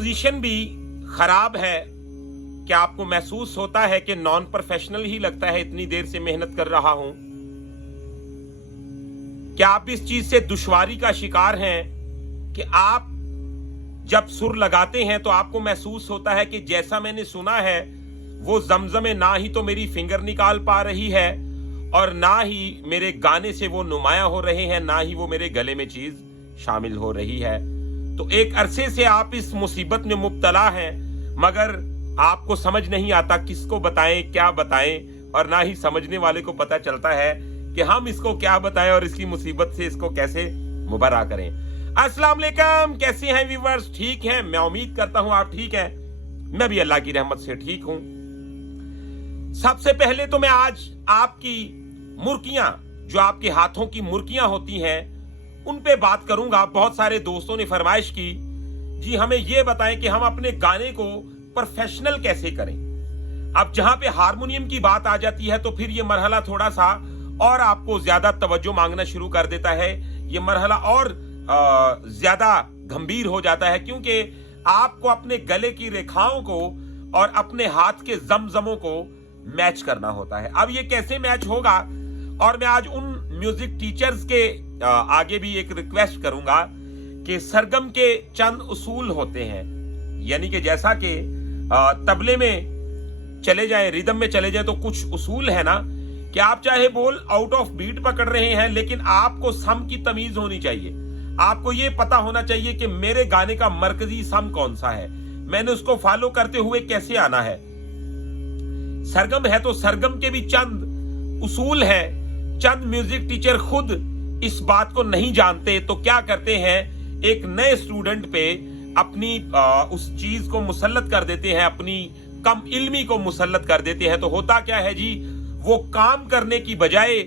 Position भी खराब है। क्या आपको महसूस होता है कि नॉन प्रोफेशनल ही लगता है, इतनी देर से मेहनत कर रहा हूं? क्या आप इस चीज से दुश्वारी का शिकार हैं कि आप जब सुर लगाते हैं तो आपको महसूस होता है कि जैसा मैंने सुना है वो जमजमे ना ही तो मेरी फिंगर निकाल पा रही है और ना ही मेरे गाने से वो नुमाया हो रहे हैं, ना ही वो मेरे गले में चीज शामिल हो रही है। तो एक अरसे से आप इस मुसीबत में मुब्तला हैं, मगर आपको समझ नहीं आता किसको बताएं, क्या बताएं, और ना ही समझने वाले को पता चलता है कि हम इसको क्या बताएं और इसकी मुसीबत से इसको कैसे मुबर्रा करें। अस्सलाम वालेकुम, कैसे हैं व्यूअर्स? ठीक हैं? मैं उम्मीद करता हूं आप ठीक हैं। मैं भी अल्लाह की रहमत से ठीक हूं। सबसे पहले तो मैं आज आपकी मुर्कियां, जो आपके हाथों की मुर्कियां होती हैं, उन पे बात करूंगा। बहुत सारे दोस्तों ने फरमाइश की, जी हमें यह बताएं कि हम अपने गाने को प्रोफेशनल कैसे करें। अब जहां पे हारमोनियम की बात आ जाती है तो फिर यह मरहला थोड़ा सा और आपको ज्यादा तवज्जो मांगना शुरू कर देता है। यह मरहला और ज्यादा गंभीर हो जाता है, क्योंकि आपको अपने गले की रेखाओं को और अपने हाथ के जमजमों को मैच करना होता है। अब ये कैसे मैच होगा, और मैं आज उन म्यूजिक टीचर्स के आगे भी एक रिक्वेस्ट करूंगा कि सरगम के चंद उसूल होते हैं, यानी कि जैसा कि तबले में चले जाए, रिदम में चले जाए, तो कुछ उसूल है ना कि आप चाहे बोल आउट ऑफ बीट पकड़ रहे हैं, लेकिन आपको सम की तमीज होनी चाहिए। आपको यह पता होना चाहिए कि मेरे गाने का मरकजी सम कौन सा है, मैंने उसको फॉलो करते हुए कैसे आना है। सरगम है तो सरगम के भी चंद उसूल हैं। चंद म्यूजिक टीचर खुद इस बात को नहीं जानते तो क्या करते हैं, एक नए स्टूडेंट पे अपनी उस चीज को मुसल्लत कर देते हैं, अपनी कम इल्मी को मुसल्लत कर देते हैं। तो होता क्या है जी, वो काम करने की बजाय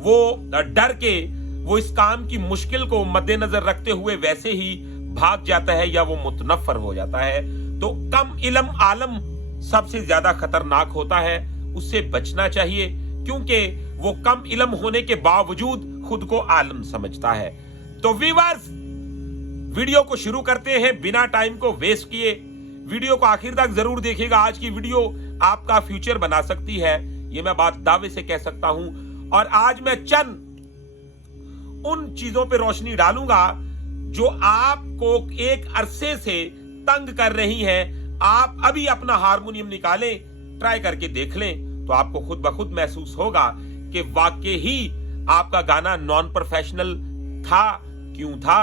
वो डर के वो इस काम की मुश्किल को मद्देनजर रखते हुए वैसे ही भाग जाता है या वो मुतनफ्फर हो जाता है। तो कम इल्म आलम सबसे ज्यादा खतरनाक होता है, उससे बचना चाहिए, क्योंकि वो कम इल्म होने के बावजूद खुद को आलम समझता है। तो व्यूअर्स, वीडियो को शुरू करते हैं बिना टाइम को वेस्ट किए। वीडियो को आखिर तक जरूर देखिएगा। आज की वीडियो आपका फ्यूचर बना सकती है, ये मैं बात दावे से कह सकता हूं। और आज मैं चंद उन चीजों पे रोशनी डालूंगा जो आपको एक अरसे से तंग कर रही हैं। आप अभी अपना हारमोनियम निकालें, ट्राई करके देख लें, तो आपको खुद ब खुद महसूस होगा कि वाकई ही आपका गाना नॉन प्रोफेशनल था, क्यों था,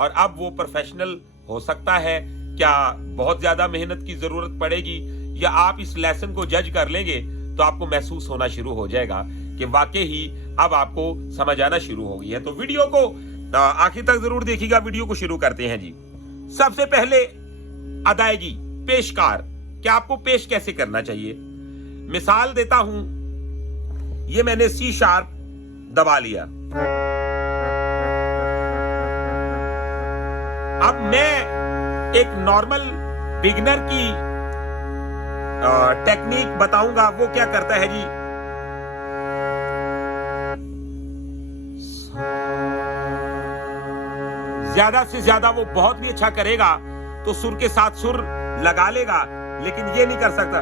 और अब वो प्रोफेशनल हो सकता है। क्या बहुत ज्यादा मेहनत की जरूरत पड़ेगी, या आप इस लेसन को जज कर लेंगे तो आपको महसूस होना शुरू हो जाएगा कि वाकई ही अब आपको समझ आना शुरू हो गई है। तो वीडियो को आखिर तक जरूर देखिएगा। वीडियो को शुरू करते हैं जी। सबसे पहले अदायगी, पेशकार, क्या आपको पेश कैसे करना चाहिए। मिसाल देता हूं, ये मैंने सी शार्प दबा लिया। अब मैं एक नॉर्मल बिगिनर की टेक्निक बताऊंगा। वो क्या करता है जी, ज्यादा से ज्यादा वो बहुत भी अच्छा करेगा तो सुर के साथ सुर लगा लेगा, लेकिन ये नहीं कर सकता।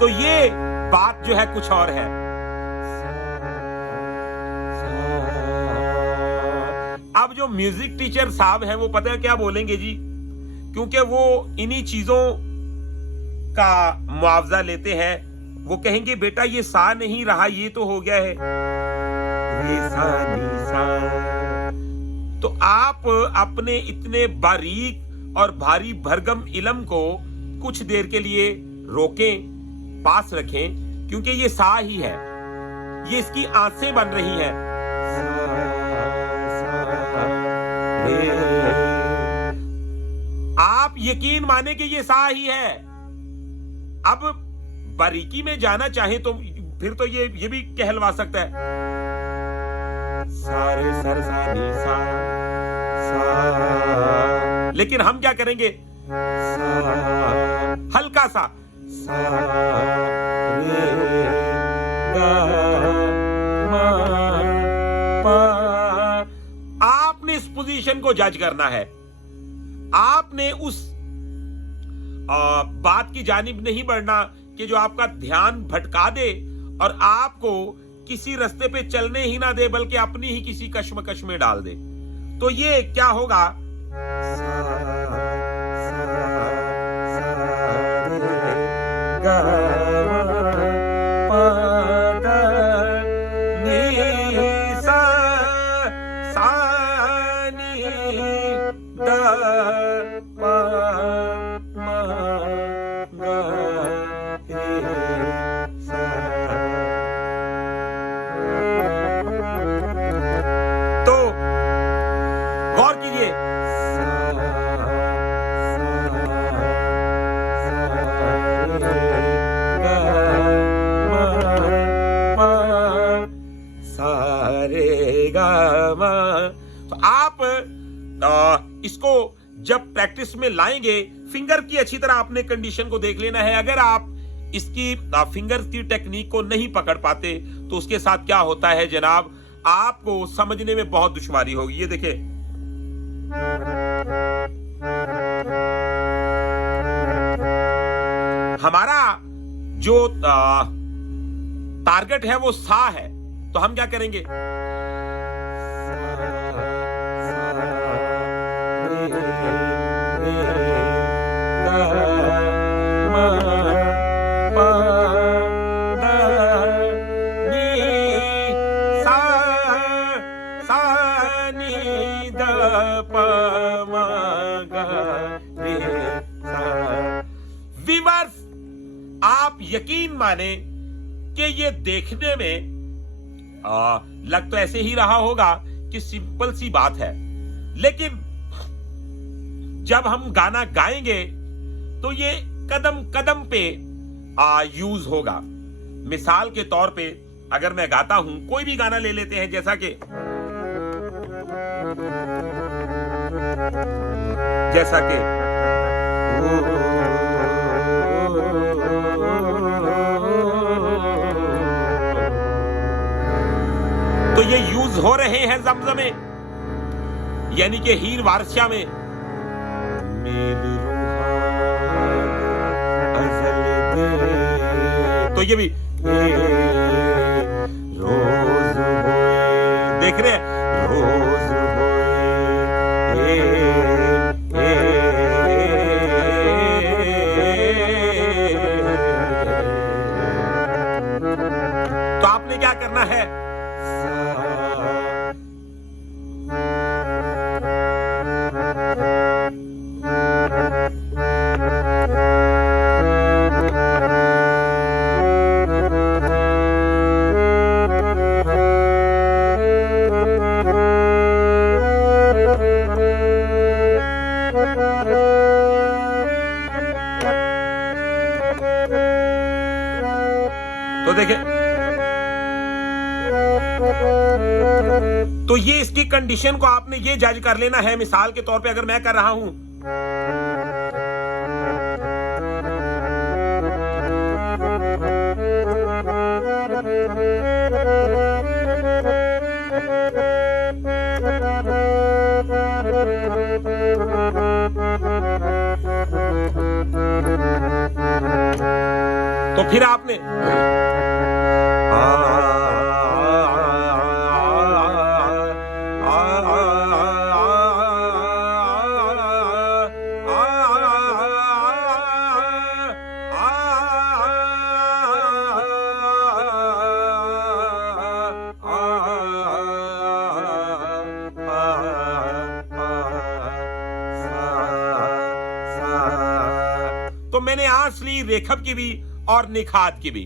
तो ये बात जो है कुछ और है। अब जो म्यूजिक टीचर साहब हैं वो पता है क्या बोलेंगे जी, क्योंकि वो इन्हीं चीजों का मुआवजा लेते हैं। वो कहेंगे बेटा ये सा नहीं रहा, ये तो हो गया है ये सा नी सा। तो आप अपने इतने बारीक और भारी भरगम इल्म को कुछ देर के लिए रोकें, पास रखें, क्योंकि ये सा ही है, ये इसकी आंखें बन रही हैं। आप यकीन माने कि ये सा ही है। अब बारीकी में जाना चाहे तो फिर तो ये भी कहलवा सकता है, सारे सर सा नी सा सा। लेकिन हम क्या करेंगे, हल्का सा सा रे गा मा पा। आपने इस पोजीशन कंडीशन को जज करना है। आपने उस बात की जानिब नहीं बढ़ना कि जो आपका ध्यान भटका दे और आपको किसी रास्ते पे चलने ही ना दे, बल्कि अपनी ही किसी कश्मकश में डाल दे। तो ये क्या होगा, तो गौर कीजिए, तो आप इसको जब प्रैक्टिस में लाएंगे, फिंगर की अच्छी तरह आपने कंडीशन को देख लेना है। अगर आप इसकी फिंगर की टेक्निक को नहीं पकड़ पाते तो उसके साथ क्या होता है जनाब, आपको समझने में बहुत दुश्वारी होगी। ये देखिए, हमारा जो टारगेट है वो सा है, तो हम क्या करेंगे, व्यूअर्स, आप यकीन माने कि ये देखने में लग तो ऐसे ही रहा होगा कि सिंपल सी बात है, लेकिन जब हम गाना गाएंगे तो ये कदम कदम पे यूज होगा। मिसाल के तौर पे अगर मैं गाता हूं, कोई भी गाना ले लेते हैं, जैसा कि तो ये यूज हो रहे हैं जमजमे, यानी कि हीर वारशा में तो ये भी रोज देख रहे हैं, रोज तो आपने क्या करना है, तो देखें, तो ये इसकी कंडीशन को आपने ये जज कर लेना है। मिसाल के तौर पे अगर मैं कर रहा हूं, तो फिर आपने तो मैंने आंस ली रेखब की भी और निखात की भी,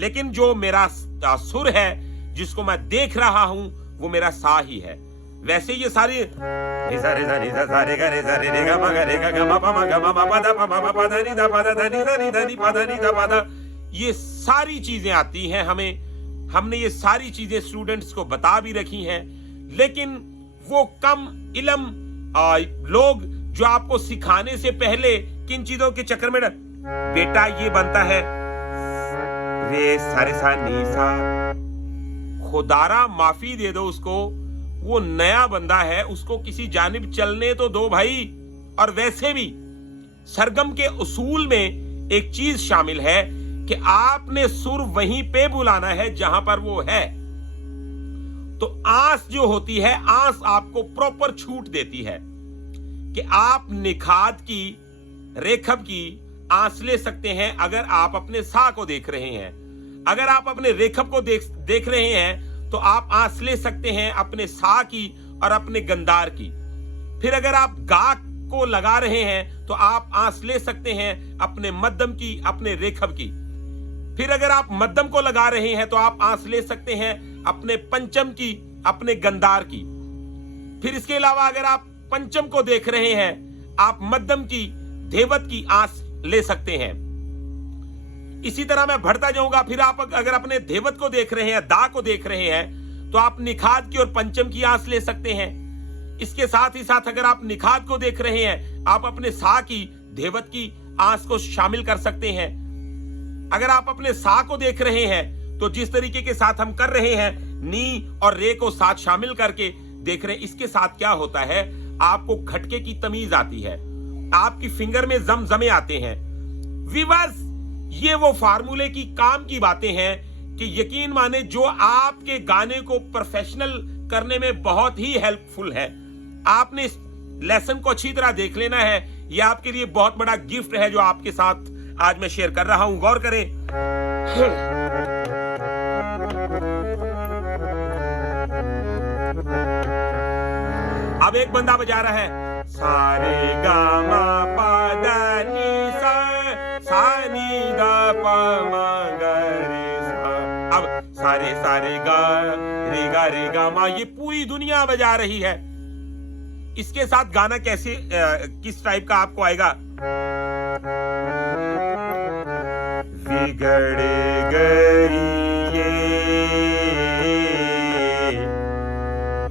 लेकिन जो मेरा सुर है जिसको मैं देख रहा हूं वो मेरा सा ही है। वैसे ये सारी ये सारी चीजें आती हैं हमें, हमने ये सारी चीजें स्टूडेंट्स को बता भी रखी हैं, लेकिन वो कम इल्म लोग जो आपको सिखाने से पहले किन चीजों के चक्कर में बेटा ये बनता है रे सारे सा नी सा, खुदारा माफी दे दो उसको, वो नया बंदा है, उसको किसी जानिब चलने तो दो भाई। और वैसे भी सरगम के उसूल में एक चीज शामिल है कि आपने सुर वहीं पे बुलाना है जहां पर वो है। तो आंस जो होती है, आंस आपको प्रॉपर छूट देती है कि आप निखात की, रेखब की आंस ले सकते हैं अगर आप अपने सा को देख रहे हैं। अगर आप अपने रेखब को देख रहे हैं तो आप आंस ले सकते हैं अपने सा की और अपने गंदार की। फिर अगर आप गा को लगा रहे हैं तो आप आंस ले सकते हैं अपने मध्यम की, अपने रेखब की। फिर अगर आप मध्यम को लगा रहे हैं तो आप आंस ले सकते हैं अपने पंचम की, अपने गंदार की। फिर इसके अलावा अगर आप पंचम को देख रहे हैं, आप मध्यम की, धेवत की आंस ले सकते हैं। इसी तरह मैं बढ़ता जाऊंगा। फिर आप अगर अपने धेवत को देख रहे हैं, दा को देख रहे हैं, तो आप निखात की और पंचम की आंस ले सकते हैं। इसके साथ ही साथ अगर आप निखात को देख रहे हैं, आप अपने सा की, धेवत की आंस को शामिल कर सकते हैं। अगर आप अपने सा को देख रहे हैं तो जिस तरीके के साथ हम कर रहे हैं, नी और रे को साथ शामिल करके देख रहे हैं, इसके साथ क्या होता है, आपको खटके की तमीज आती है, आपकी फिंगर में जमजमे आते हैं। व्यूअर्स, ये वो फार्मूले की काम की बातें हैं कि यकीन माने जो आपके गाने को प्रोफेशनल करने में बहुत ही हेल्पफुल है। आपने इस लेसन को अच्छी तरह देख लेना है। यह आपके लिए बहुत बड़ा गिफ्ट है जो आपके साथ आज मैं शेयर कर रहा हूं। गौर करें। अब एक बंदा बजा रहा है सारे गा मा पा दा नी सा नी दा पा मा गा रे सा। अब सारे सारे गा रे गा मा, ये पूरी दुनिया बजा रही है। इसके साथ गाना कैसे किस टाइप का आपको आएगा? बिगड़ गई ये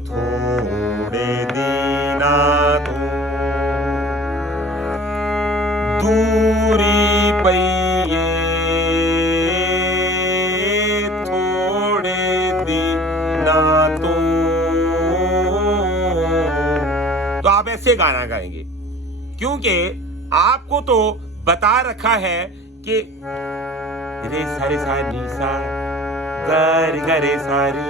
थोड़े दीना तू, दूरी पइये थोड़े दीना तू। तो आप ऐसे गाना गाएंगे क्योंकि आपको तो बता रखा है कि रे सारे सा नी सा गा रे सारे,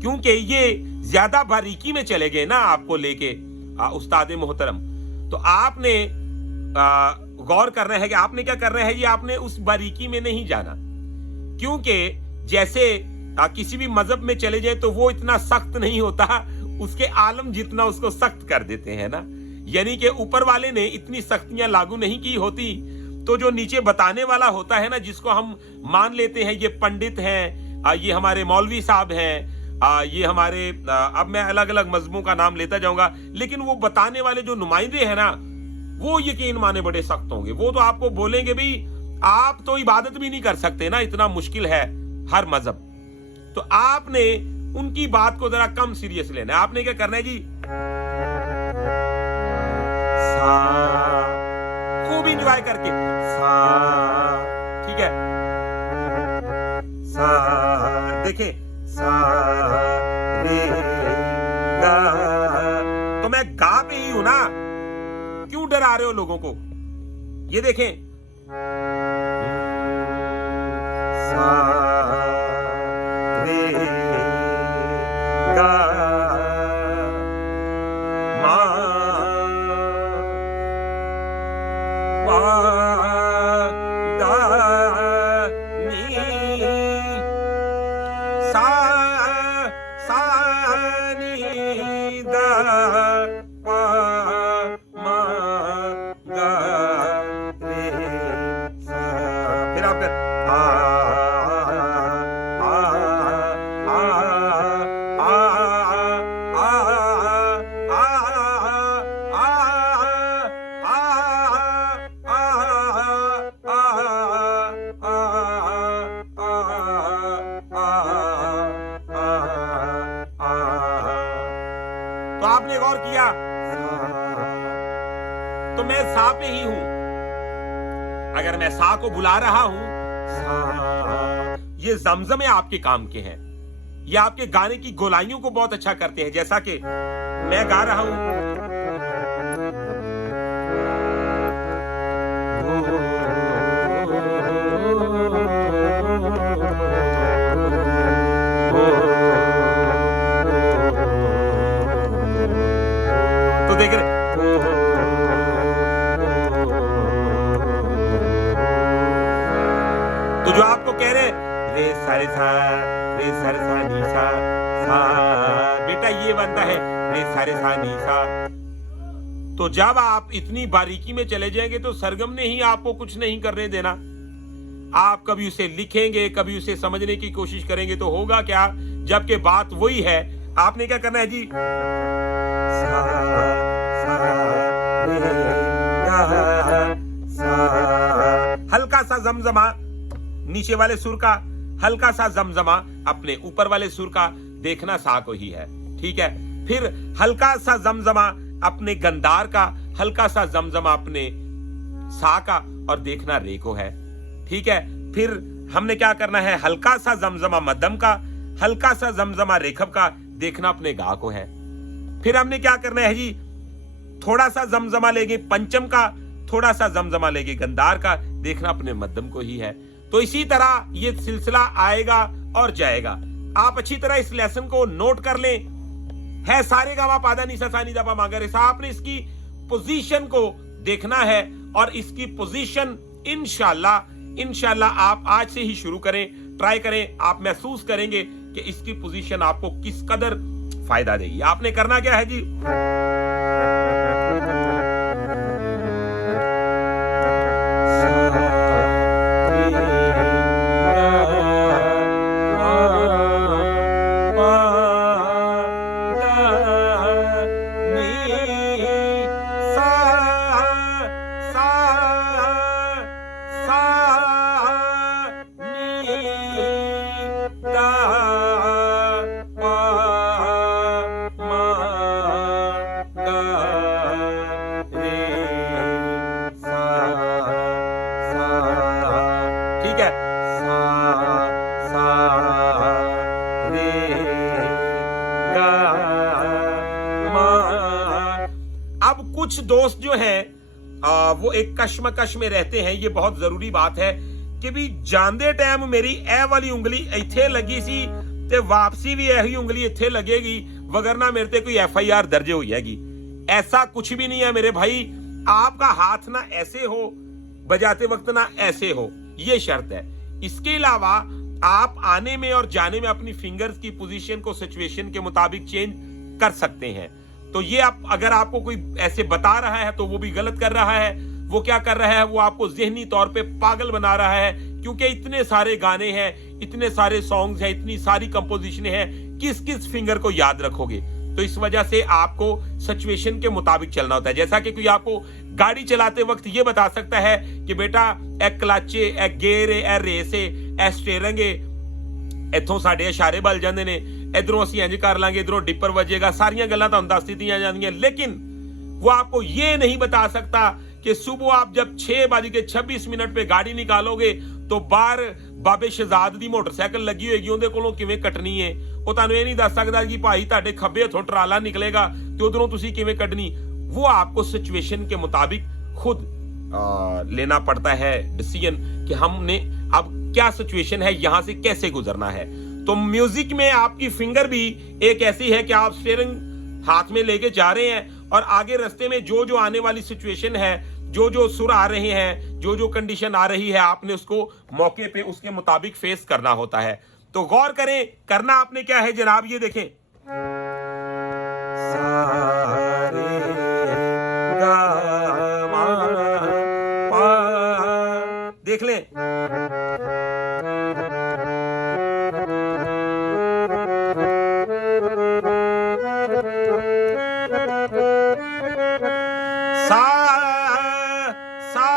क्योंकि ये ज्यादा बारीकी में चले गए ना आपको लेके उस्ताद मोहतरम। तो आपने गौर करना है कि आपने क्या करना है, ये आपने उस बारीकी में नहीं जाना। क्योंकि जैसे किसी भी मजहब में चले जाए तो वो इतना सख्त नहीं होता, उसके आलम जितना उसको सख्त कर देते हैं ना। यानी कि ऊपर वाले ने इतनी सख्तियां लागू नहीं की होती, तो जो नीचे बताने वाला होता है ना, जिसको हम मान लेते हैं ये पंडित हैं, ये हमारे मौलवी साहब हैं, ये हमारे अब मैं अलग अलग मजहबों का नाम लेता जाऊंगा, लेकिन वो बताने वाले जो नुमाइंदे हैं ना, वो यकीन माने बड़े सख्त होंगे। वो तो आपको बोलेंगे भी आप तो इबादत भी नहीं कर सकते ना, इतना मुश्किल है हर मजहब। तो आपने उनकी बात को जरा कम सीरियस लेना है। आपने क्या करना है जी, खूब इंजॉय करके सा, ठीक है, सा देखें, सा रे गा। तो मैं गा पे ही हूं ना, क्यों डरा रहे हो लोगों को? ये देखें, सा रे गा मा दा नी सा नी दा पा मा गा रे सा। फिर आप तो आपने गौर किया, तो मैं सा पे ही हूं। अगर मैं सा को बुला रहा हूं, सा, ये जमजमे आपके काम के हैं। ये आपके गाने की गोलाइयों को बहुत अच्छा करते हैं। जैसा कि मैं गा रहा हूं, तो देख रहे, तो जो आपको कह रहे रे सारे सा, रे सारे सा नी सा, बेटा ये बनता है रे सारे सा नी सा। तो जब आप इतनी बारीकी में चले जाएंगे तो सरगम ने ही आपको कुछ नहीं करने देना। आप कभी उसे लिखेंगे, कभी उसे समझने की कोशिश करेंगे तो होगा क्या, जबकि बात वही है। आपने क्या करना है जी, सा, सा, रे, सा, हल्का सा जमजमा नीचे वाले सुर का, हल्का सा जमजमा अपने ऊपर वाले सुर का, देखना सा को ही है, ठीक है। फिर हल्का सा जमजमा अपने गंदार का, हल्का सा जमजमा अपने सा का, और देखना रे को है, ठीक है। फिर हमने क्या करना है, हल्का सा जमजमा मध्यम का, हल्का सा जमजमा रेखब का, देखना अपने गा को है। फिर हमने क्या करना है जी, थोड़ा सा जमजमा लेंगे पंचम का, थोड़ा सा जमजमा लेंगे गंदार का, देखना अपने मध्यम को ही है। तो इसी तरह ये सिलसिला आएगा और जाएगा। आप अच्छी तरह इस लेसन को नोट कर लें। है सारे गामा पादा निसा सा नी दा पा मा गा रे सा। आपने इसकी पोजीशन को देखना है और इसकी पोजीशन इंशाल्लाह आप आज से ही शुरू करें, ट्राई करें। आप महसूस करेंगे कि इसकी पोजीशन आपको किस कदर फायदा देगी। आपने करना क्या है जी, ठीक है, सा सा रे गा मा। अब कुछ दोस्त जो हैं वो एक कश्मकश में रहते हैं। ये बहुत जरूरी बात है कि भी जानदे टाइम मेरी ए वाली उंगली इत्थे लगी सी ते वापसी भी यही उंगली इत्थे लगेगी, वगरना मेरे ते कोई FIR दर्ज हो जाएगी। ऐसा कुछ भी नहीं है मेरे भाई। आपका हाथ ना ऐसे हो बजाते वक्त ना ऐसे हो, ये शर्त है। इसके अलावा आप आने में और जाने में अपनी फिंगर्स की पोजीशन को सिचुएशन के मुताबिक चेंज कर सकते हैं। तो ये आप, अगर आपको कोई ऐसे बता रहा है तो वो भी गलत कर रहा है। वो क्या कर रहा है, वो आपको ज़हनी तौर पे पागल बना रहा है, क्योंकि इतने सारे गाने हैं, इतने सारे सॉन्ग्स हैं, इतनी सारी कंपोजिशन है, किस किस फिंगर को याद रखोगे। तो इस वजह से आपको सिचुएशन के मुताबिक चलना होता है। जैसा कि कोई आपको गाड़ी चलाते वक्त ये बता सकता है कि बेटा ए क्लच ए गेयर ए रेस ए स्टीयरिंग इत्थों साडे इशारे बल जांदे ने, इधरों असीं इंज कर लांगे, इधरों डिपर वजेगा, सारियां गल्लां तुहानूं दस दित्तियां जांदियां। लेकिन वो आपको ये नहीं बता सकता कि सुबह आप जब 6:26 पे गाड़ी निकालोगे तो बाहर बाबे शहजाद दी मोटरसाइकिल लगी होगी, उहदे कोलों किवें कटनी है। वो तुहानूं ये नहीं दस सकदा कि भाई तुहाडे खब्बे हथों ट्राला निकलेगा ते उधरों तुसीं किवें कढनी। वो आपको सिचुएशन के मुताबिक खुद लेना पड़ता है डिसीजन कि हमने अब क्या सिचुएशन है, यहां से कैसे गुजरना है। तो म्यूजिक में आपकी फिंगर भी एक ऐसी है कि आप स्टीयरिंग हाथ में लेके जा रहे हैं और आगे रास्ते में जो जो आने वाली सिचुएशन है, जो जो सुर आ रहे हैं, जो जो कंडीशन आ रही है, आपने उसको मौके पे उसके मुताबिक फेस करना होता है। तो गौर करें, करना आपने क्या है जनाब, ये देखें, सा रे गा मा पा, देख लें। सा सा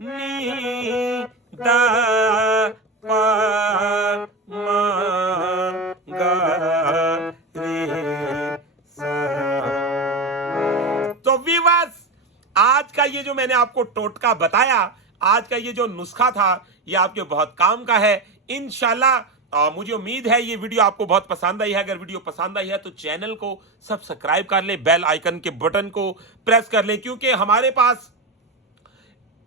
नी दा पा मा गा रे सा। तो व्यूअर्स, आज का ये जो मैंने आपको टोटका बताया, आज का ये जो नुस्खा था, ये आपके बहुत काम का है इंशाल्लाह। मुझे उम्मीद है ये वीडियो आपको बहुत पसंद आई है। अगर वीडियो पसंद आई है तो चैनल को सब्सक्राइब कर लें, बेल आइकन के बटन को प्रेस कर लें, क्योंकि हमारे पास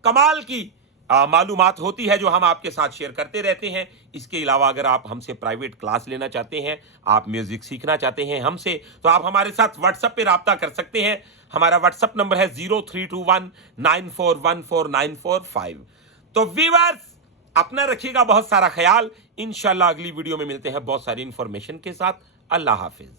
कमाल की मालूमात होती है जो हम आपके साथ शेयर करते रहते हैं। इसके अलावा अगर आप हमसे प्राइवेट क्लास लेना चाहते हैं, आप म्यूजिक सीखना चाहते हैं हमसे, तो आप हमारे साथ व्हाट्सएप पे राब्ता कर सकते हैं। हमारा व्हाट्सएप नंबर है 0321941495। तो व्यूअर्स, अपना रखिएगा बहुत सारा ख्याल। इंशाल्लाह अगली वीडियो में मिलते हैं बहुत सारी इंफॉर्मेशन के साथ। अल्लाह हाफिज।